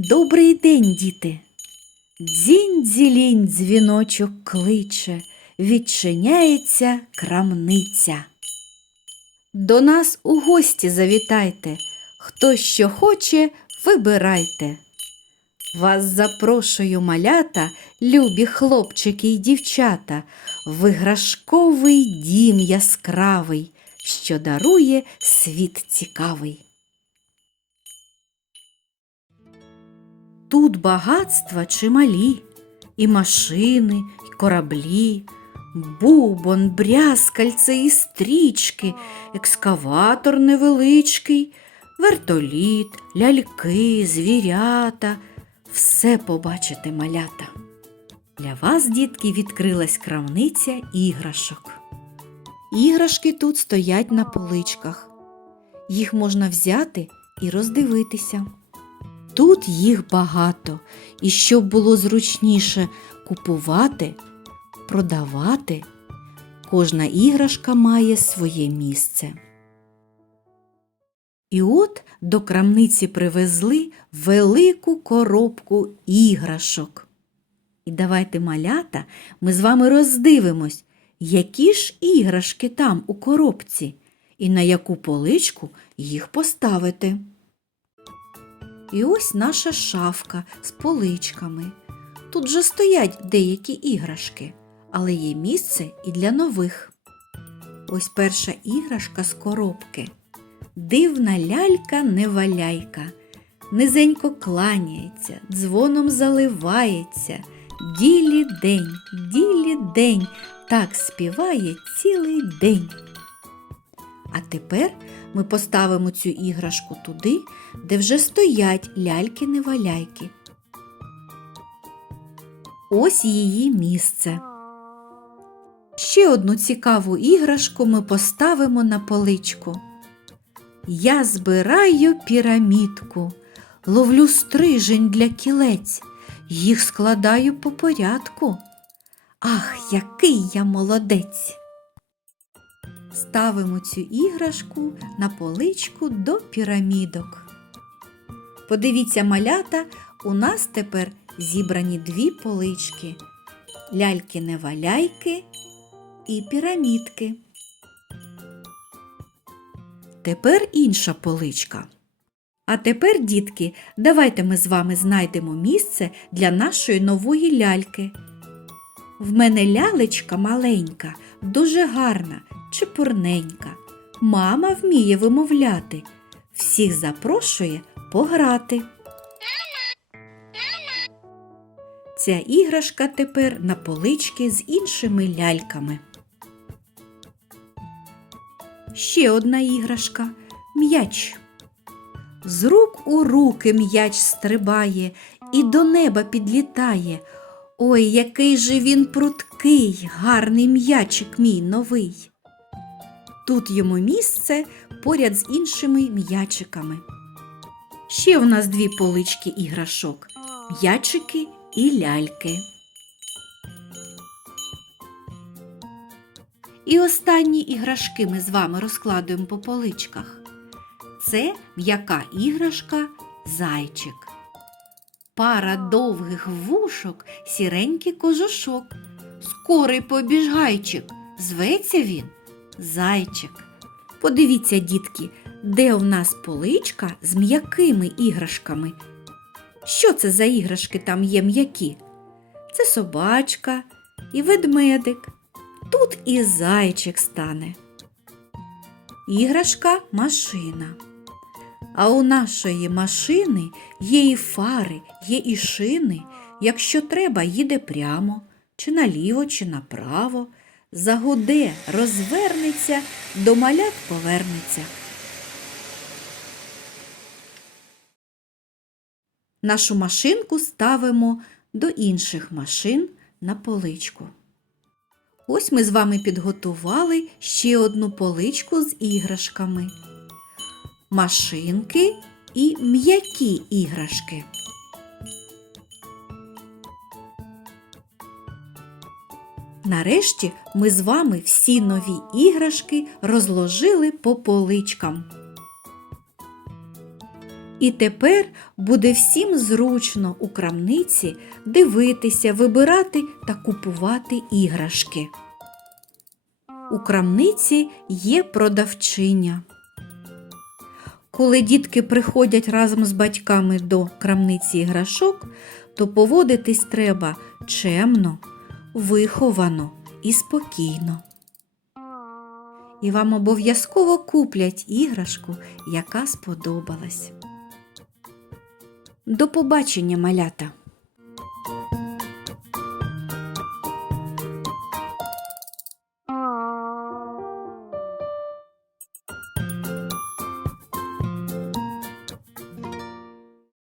Добрий день, діти. Дзінь-дзілінь дзвіночок кличе, відчиняється крамниця. До нас у гості завітайте, хто що хоче, вибирайте. Вас запрошую, малята, любі хлопчики й дівчата, в іграшковий дім яскравий, що дарує світ цікавий. Тут багатства чималі, і машини, і кораблі, бубон, брязкальце і стрічки, екскаватор невеличкий, вертоліт, ляльки, звірята. Все побачите малята. Для вас, дітки, відкрилась крамниця іграшок. Іграшки тут стоять на поличках. Їх можна взяти і роздивитися. Тут їх багато, і щоб було зручніше купувати, продавати, кожна іграшка має своє місце. І от до крамниці привезли велику коробку іграшок. І давайте, малята, ми з вами роздивимось, які ж іграшки там у коробці і на яку поличку їх поставити. І ось наша шафка з поличками. Тут же стоять деякі іграшки, але є місце і для нових. Ось перша іграшка з коробки. Дивна лялька неваляйка. Низенько кланяється, дзвоном заливається. Ділі день, ділі день, так співає цілий день. А тепер ми поставимо цю іграшку туди, де вже стоять ляльки-неваляйки. Ось її місце. Ще одну цікаву іграшку ми поставимо на поличку. Я збираю пірамідку, ловлю стрижень для кілець, їх складаю по порядку. Ах, який я молодець! Ставимо цю іграшку на поличку до пірамідок. Подивіться, малята, у нас тепер зібрані дві полички ляльки-неваляйки і пірамідки. Тепер інша поличка. А тепер, дітки, давайте ми з вами знайдемо місце для нашої нової ляльки. В мене лялечка маленька, дуже гарна, чепурненька. Мама вміє вимовляти, всіх запрошує пограти. Ця іграшка тепер на полички з іншими ляльками. Ще одна іграшка м'яч. З рук у руки м'яч стрибає і до неба підлітає. Ой, який же він пруткий, гарний м'ячик мій новий. Тут йому місце поряд з іншими м'ячиками. Ще в нас дві полички іграшок м'ячики і ляльки. І останні іграшки ми з вами розкладуємо по поличках. Це м'яка іграшка зайчик. Пара довгих вушок, сіренький кожушок. Скорий побіжгайчик. Зветься він зайчик. Подивіться, дітки, де у нас поличка з м'якими іграшками. Що це за іграшки там є м'які? Це собачка і ведмедик. Тут і зайчик стане. Іграшка машина. А у нашої машини є і фари, є і шини. Якщо треба, їде прямо, чи наліво, чи направо. Загуде, розвернеться, до малят повернеться. Нашу машинку ставимо до інших машин на поличку. Ось ми з вами підготували ще одну поличку з іграшками. Машинки і м'які іграшки. Нарешті ми з вами всі нові іграшки розложили по поличкам. І тепер буде всім зручно у крамниці дивитися, вибирати та купувати іграшки. У крамниці є продавчиня. Коли дітки приходять разом з батьками до крамниці іграшок, то поводитись треба чемно, виховано і спокійно. І вам обов'язково куплять іграшку, яка сподобалась. До побачення, малята!